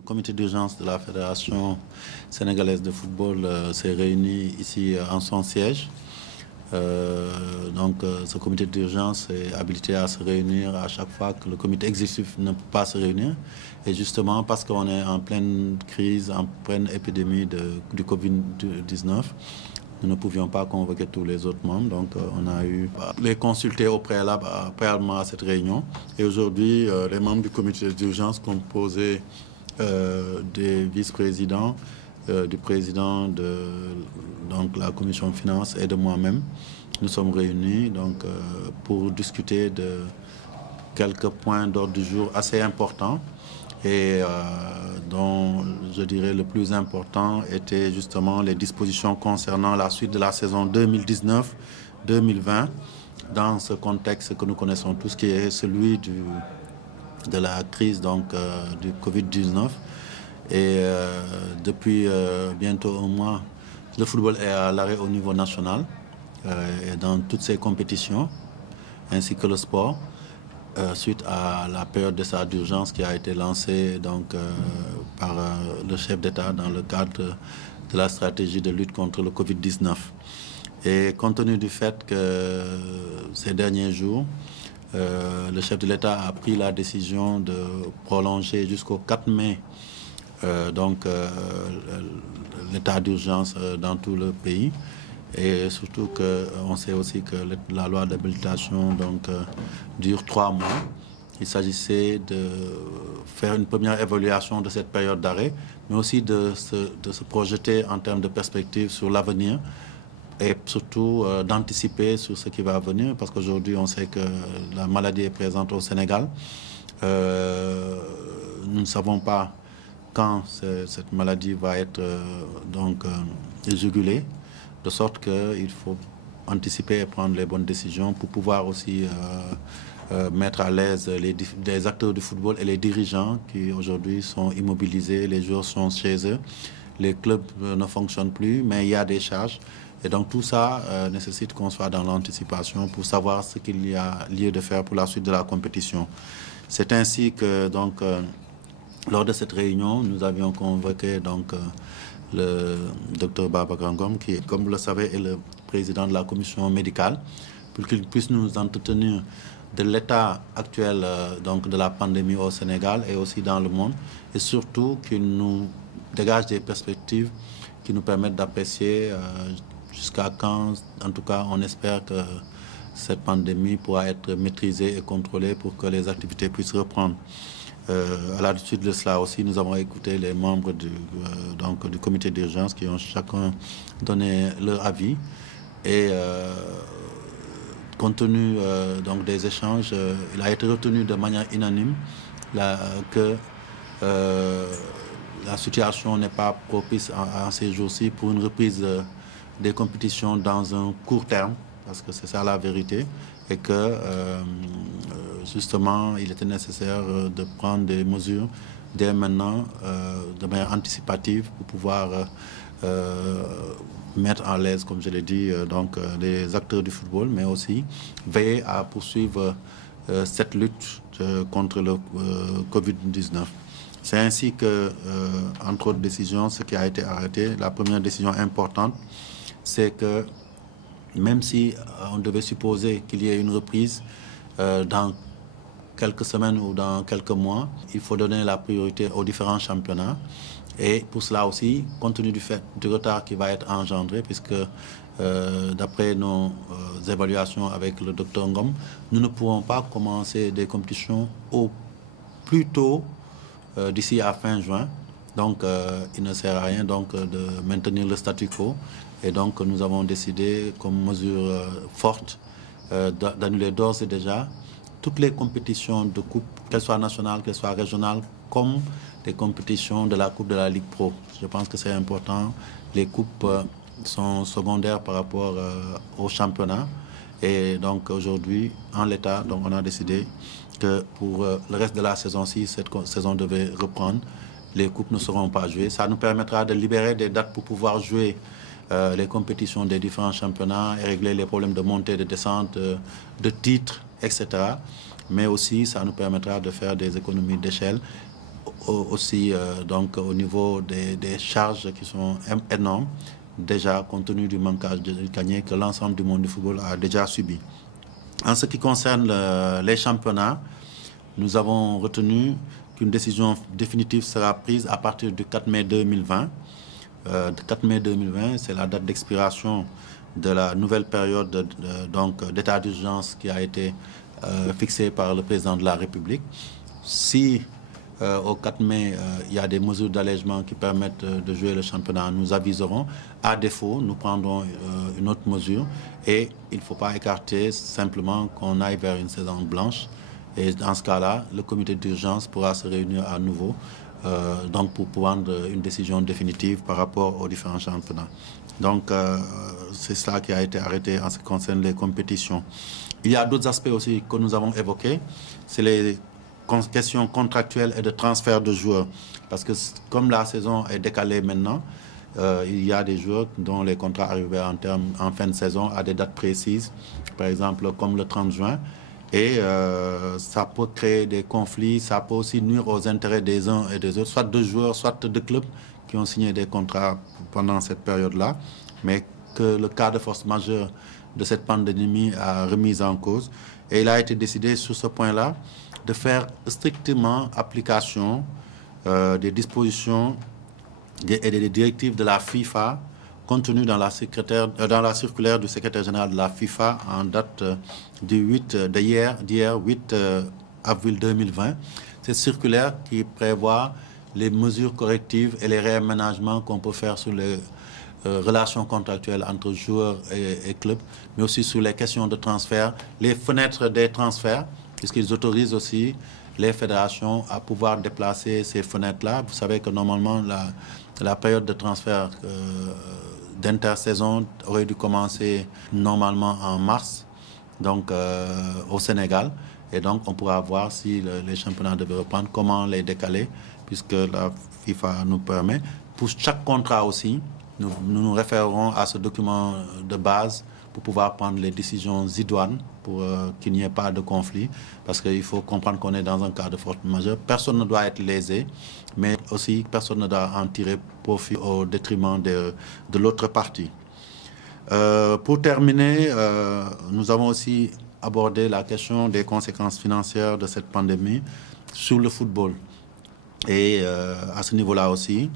Le comité d'urgence de la Fédération sénégalaise de football s'est réuni ici en son siège. Ce comité d'urgence est habilité à se réunir à chaque fois que le comité exécutif ne peut pas se réunir. Et justement, parce qu'on est en pleine crise, en pleine épidémie du Covid-19, nous ne pouvions pas convoquer tous les autres membres. Donc, on a eu les consulter au préalablement à cette réunion. Et aujourd'hui, les membres du comité d'urgence composés des vice-présidents, du président de la commission finance et de moi-même, nous sommes réunis pour discuter de quelques points d'ordre du jour assez importants et dont je dirais le plus important était justement les dispositions concernant la suite de la saison 2019-2020 dans ce contexte que nous connaissons tous qui est celui de la crise du Covid-19. Et depuis bientôt un mois, le football est à l'arrêt au niveau national et dans toutes ses compétitions, ainsi que le sport, suite à la période d'état d'urgence qui a été lancée par le chef d'État dans le cadre de la stratégie de lutte contre le Covid-19. Et compte tenu du fait que ces derniers jours, le chef de l'État a pris la décision de prolonger jusqu'au 4 mai l'état d'urgence dans tout le pays. Et surtout qu'on sait aussi que la loi d'habilitation dure 3 mois. Il s'agissait de faire une première évaluation de cette période d'arrêt, mais aussi de se projeter en termes de perspective sur l'avenir et surtout d'anticiper sur ce qui va venir, parce qu'aujourd'hui on sait que la maladie est présente au Sénégal. Nous ne savons pas quand cette maladie va être jugulée, de sorte qu'il faut anticiper et prendre les bonnes décisions pour pouvoir aussi mettre à l'aise les acteurs du football et les dirigeants qui aujourd'hui sont immobilisés, les joueurs sont chez eux, les clubs ne fonctionnent plus, mais il y a des charges. Et donc tout ça nécessite qu'on soit dans l'anticipation pour savoir ce qu'il y a lieu de faire pour la suite de la compétition. C'est ainsi que lors de cette réunion, nous avions convoqué le Dr Babacar Ngom, qui, comme vous le savez, est le président de la commission médicale, pour qu'il puisse nous entretenir de l'état actuel de la pandémie au Sénégal et aussi dans le monde, et surtout qu'il nous dégage des perspectives qui nous permettent d'apprécier jusqu'à quand, en tout cas, on espère que cette pandémie pourra être maîtrisée et contrôlée pour que les activités puissent reprendre. À la suite de cela aussi, nous avons écouté les membres du comité d'urgence qui ont chacun donné leur avis. Et compte tenu des échanges, il a été retenu de manière unanime que la situation n'est pas propice en ces jours-ci pour une reprise des compétitions dans un court terme, parce que c'est ça la vérité, et que justement il était nécessaire de prendre des mesures dès maintenant de manière anticipative pour pouvoir mettre en l'aise, comme je l'ai dit, les acteurs du football, mais aussi veiller à poursuivre cette lutte contre le Covid-19. C'est ainsi que, entre autres décisions, ce qui a été arrêté, la première décision importante, c'est que même si on devait supposer qu'il y ait une reprise dans quelques semaines ou dans quelques mois, il faut donner la priorité aux différents championnats. Et pour cela aussi, compte tenu du retard qui va être engendré, puisque d'après nos évaluations avec le Dr Ngom, nous ne pourrons pas commencer des compétitions au plus tôt d'ici à fin juin. Donc il ne sert à rien de maintenir le statu quo. Et donc nous avons décidé comme mesure forte d'annuler d'ores et déjà toutes les compétitions de coupe, qu'elles soient nationales, qu'elles soient régionales, comme des compétitions de la Coupe de la Ligue Pro. Je pense que c'est important. Les coupes sont secondaires par rapport au championnat. Et donc aujourd'hui, en l'état, on a décidé que pour le reste de la saison-ci, cette saison devait reprendre. Les coupes ne seront pas jouées. Ça nous permettra de libérer des dates pour pouvoir jouer les compétitions des différents championnats et régler les problèmes de montée, de descente, de titres, etc. Mais aussi, ça nous permettra de faire des économies d'échelle aussi donc au niveau des charges qui sont énormes, déjà compte tenu du manquage de gagné que l'ensemble du monde du football a déjà subi. En ce qui concerne les championnats, nous avons retenu qu'une décision définitive sera prise à partir du 4 mai 2020. Le 4 mai 2020, c'est la date d'expiration de la nouvelle période d'état d'urgence qui a été fixée par le président de la République. Si au 4 mai, il y a des mesures d'allègement qui permettent de jouer le championnat, nous aviserons. À défaut, nous prendrons une autre mesure et il ne faut pas écarter simplement qu'on aille vers une saison blanche. Et dans ce cas-là, le comité d'urgence pourra se réunir à nouveau donc pour prendre une décision définitive par rapport aux différents championnats. Donc, c'est cela qui a été arrêté en ce qui concerne les compétitions. Il y a d'autres aspects aussi que nous avons évoqués. C'est les questions contractuelles et de transfert de joueurs. Parce que comme la saison est décalée maintenant, il y a des joueurs dont les contrats arrivaient en fin de saison à des dates précises, par exemple comme le 30 juin. Et ça peut créer des conflits, ça peut aussi nuire aux intérêts des uns et des autres, soit de joueurs, soit de clubs qui ont signé des contrats pendant cette période-là, mais que le cas de force majeure de cette pandémie a remis en cause. Et il a été décidé sur ce point-là de faire strictement application des dispositions et des directives de la FIFA contenues dans la circulaire du secrétaire général de la FIFA en date d'hier, 8 avril 2020. Cette circulaire qui prévoit les mesures correctives et les réaménagements qu'on peut faire sur les relations contractuelles entre joueurs et clubs, mais aussi sur les questions de transfert, les fenêtres des transferts, puisqu'ils autorisent aussi les fédérations à pouvoir déplacer ces fenêtres-là. Vous savez que normalement, la période de transfert d'intersaison aurait dû commencer normalement en mars, donc au Sénégal. Et donc, on pourra voir si les championnats devaient reprendre, comment les décaler, puisque la FIFA nous permet. Pour chaque contrat aussi, nous nous référerons à ce document de base pour pouvoir prendre les décisions idoines pour qu'il n'y ait pas de conflit. Parce qu'il faut comprendre qu'on est dans un cas de force majeure. Personne ne doit être lésé, mais aussi personne ne doit en tirer profit au détriment de l'autre partie. Pour terminer, nous avons aussi abordé la question des conséquences financières de cette pandémie sur le football. Et à ce niveau-là aussi,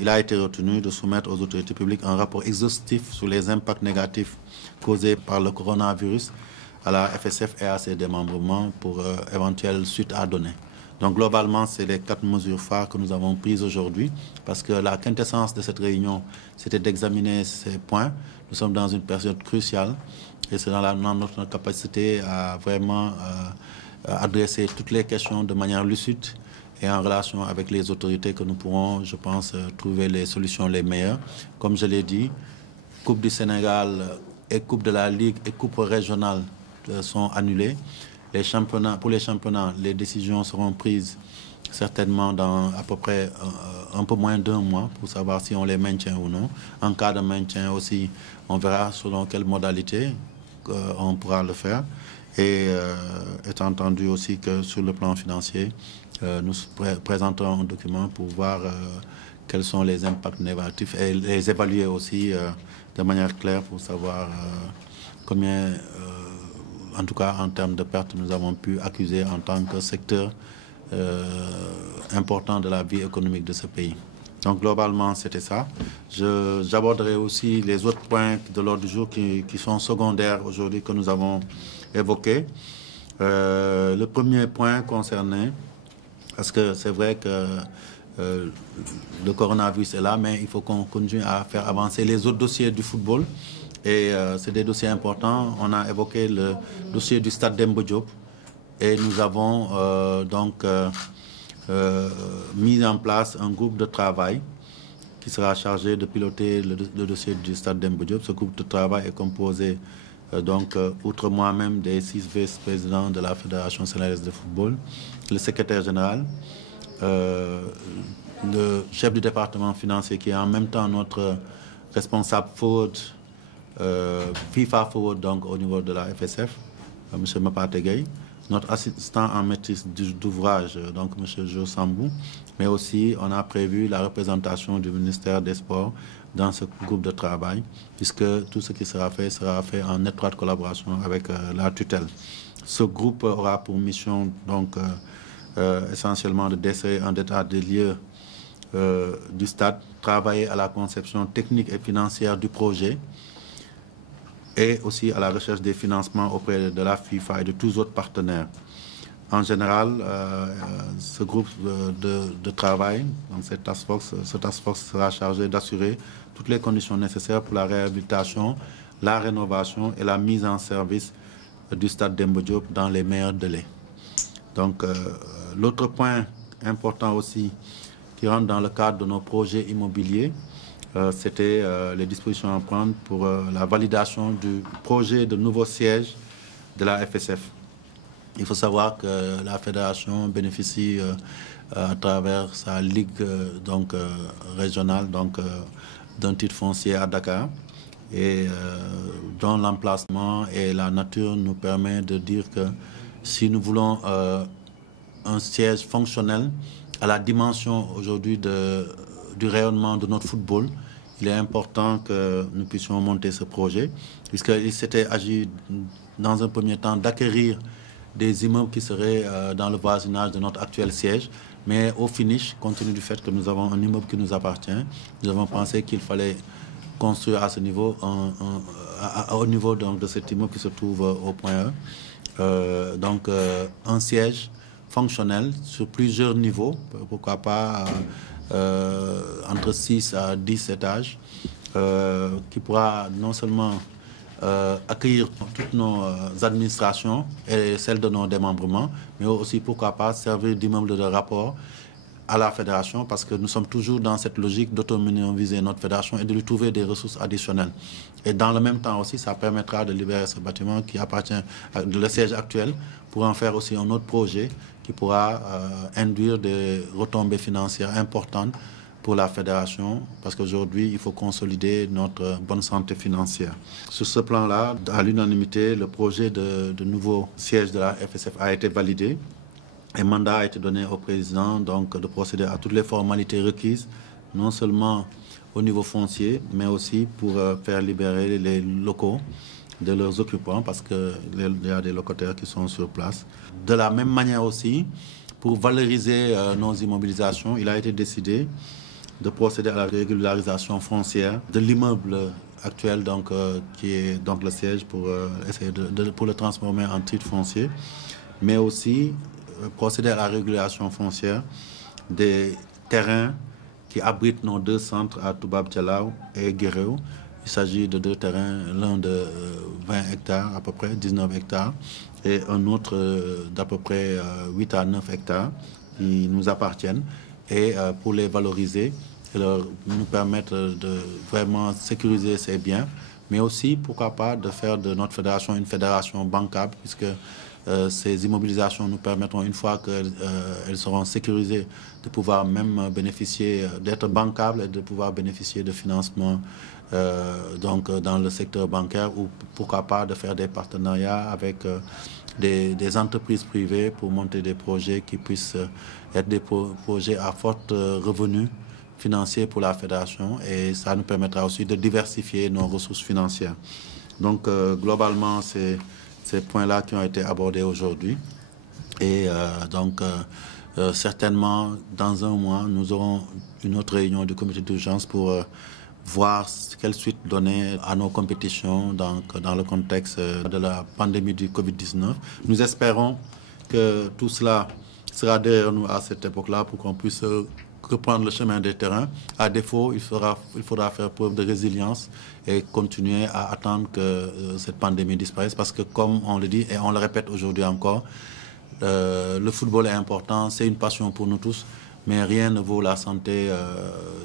il a été retenu de soumettre aux autorités publiques un rapport exhaustif sur les impacts négatifs causés par le coronavirus à la FSF et à ses démembrements pour éventuelles suites à donner. Donc globalement, c'est les 4 mesures phares que nous avons prises aujourd'hui parce que la quintessence de cette réunion, c'était d'examiner ces points. Nous sommes dans une période cruciale et c'est dans notre capacité à vraiment adresser toutes les questions de manière lucide et en relation avec les autorités que nous pourrons, je pense, trouver les solutions les meilleures. Comme je l'ai dit, Coupe du Sénégal et Coupe de la Ligue et Coupe régionale sont annulées. Pour les championnats, les décisions seront prises certainement dans à peu près un peu moins d'1 mois pour savoir si on les maintient ou non. En cas de maintien aussi, on verra selon quelle modalité on pourra le faire. Et étant entendu aussi que sur le plan financier, nous présenterons un document pour voir quels sont les impacts négatifs et les évaluer aussi de manière claire pour savoir combien, en tout cas en termes de pertes, nous avons pu accuser en tant que secteur important de la vie économique de ce pays. Donc globalement, c'était ça. J'aborderai aussi les autres points de l'ordre du jour qui sont secondaires aujourd'hui que nous avons évoqués. Le premier point concernait, parce que c'est vrai que le coronavirus est là, mais il faut qu'on continue à faire avancer les autres dossiers du football. Et c'est des dossiers importants. On a évoqué le dossier du stade Demba Diop et nous avons mis en place un groupe de travail qui sera chargé de piloter le dossier du stade Demba Diop. Ce groupe de travail est composé outre moi-même, des 6 vice-présidents de la Fédération sénégalaise de football, le secrétaire général, le chef du département financier qui est en même temps notre responsable forward, FIFA forward donc au niveau de la FSF, M. Mapate Gueye. notre assistant en maîtrise d'ouvrage, donc M. Jo Sambou, mais aussi on a prévu la représentation du ministère des Sports dans ce groupe de travail, puisque tout ce qui sera fait en étroite collaboration avec la tutelle. Ce groupe aura pour mission donc essentiellement de dresser un état des lieux du stade, travailler à la conception technique et financière du projet et aussi à la recherche des financements auprès de la FIFA et de tous autres partenaires. En général, ce groupe de travail, donc ce task force sera chargé d'assurer toutes les conditions nécessaires pour la réhabilitation, la rénovation et la mise en service du stade Demba Diop dans les meilleurs délais. Donc, l'autre point important aussi qui rentre dans le cadre de nos projets immobiliers, c'était les dispositions à prendre pour la validation du projet de nouveau siège de la FSF. Il faut savoir que la fédération bénéficie à travers sa ligue régionale d'un titre foncier à Dakar et dont l'emplacement et la nature nous permettent de dire que si nous voulons un siège fonctionnel à la dimension aujourd'hui du rayonnement de notre football, il est important que nous puissions monter ce projet, puisqu'il s'était agi dans un premier temps d'acquérir des immeubles qui seraient dans le voisinage de notre actuel siège. Mais au finish, compte tenu du fait que nous avons un immeuble qui nous appartient, nous avons pensé qu'il fallait construire à ce niveau, au niveau donc, de cet immeuble qui se trouve au point E. Un siège fonctionnel sur plusieurs niveaux, pourquoi pas entre 6 à 10 étages, qui pourra non seulement accueillir toutes nos administrations et celles de nos démembrements, mais aussi, pourquoi pas, servir d'immeuble de rapport à la fédération, parce que nous sommes toujours dans cette logique d'autonomiser notre fédération et de lui trouver des ressources additionnelles. Et dans le même temps aussi, ça permettra de libérer ce bâtiment qui appartient au siège actuel pour en faire aussi un autre projet qui pourra induire des retombées financières importantes pour la fédération, parce qu'aujourd'hui, il faut consolider notre bonne santé financière. Sur ce plan-là, à l'unanimité, le projet de nouveau siège de la FSF a été validé. Un mandat a été donné au président donc, de procéder à toutes les formalités requises, non seulement au niveau foncier, mais aussi pour faire libérer les locaux de leurs occupants, parce qu'il y a des locataires qui sont sur place. De la même manière aussi, pour valoriser nos immobilisations, il a été décidé de procéder à la régularisation foncière de l'immeuble actuel, donc, qui est donc le siège, pour essayer pour le transformer en titre foncier, mais aussi procéder à la régulation foncière des terrains qui abritent nos deux centres à Toubab Dialaw et Guéréo. Il s'agit de deux terrains, l'un de 20 hectares à peu près, 19 hectares, et un autre d'à peu près 8 à 9 hectares qui nous appartiennent. Et pour les valoriser, et nous permettre de vraiment sécuriser ces biens, mais aussi, pourquoi pas, de faire de notre fédération une fédération bancable, puisque ces immobilisations nous permettront, une fois qu'elles seront sécurisées, de pouvoir même bénéficier, d'être bancables et de pouvoir bénéficier de financement dans le secteur bancaire, ou pourquoi pas de faire des partenariats avec des entreprises privées pour monter des projets qui puissent être des projets à fort revenu financier pour la fédération, et ça nous permettra aussi de diversifier nos ressources financières. Donc globalement, c'est ces points-là qui ont été abordés aujourd'hui. Et certainement, dans un mois, nous aurons une autre réunion du comité d'urgence pour voir quelle suite donner à nos compétitions dans le contexte de la pandémie du Covid-19. Nous espérons que tout cela sera derrière nous à cette époque-là pour qu'on puisse reprendre le chemin des terrains. À défaut, il faudra faire preuve de résilience et continuer à attendre que cette pandémie disparaisse, parce que, comme on le dit et on le répète aujourd'hui encore, le football est important, c'est une passion pour nous tous, mais rien ne vaut la santé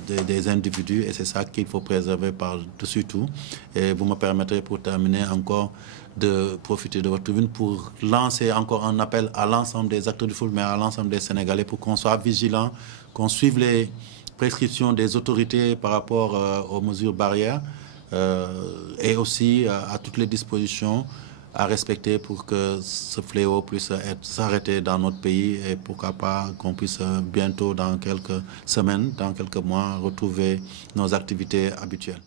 des individus, et c'est ça qu'il faut préserver par-dessus tout. Et vous me permettrez, pour terminer, encore de profiter de votre tribune pour lancer encore un appel à l'ensemble des acteurs du football, mais à l'ensemble des Sénégalais, pour qu'on soit vigilants, qu'on suive les prescriptions des autorités par rapport aux mesures barrières, et aussi à toutes les dispositions à respecter pour que ce fléau puisse s'arrêter dans notre pays et pourquoi pas qu'on puisse bientôt, dans quelques semaines, dans quelques mois, retrouver nos activités habituelles.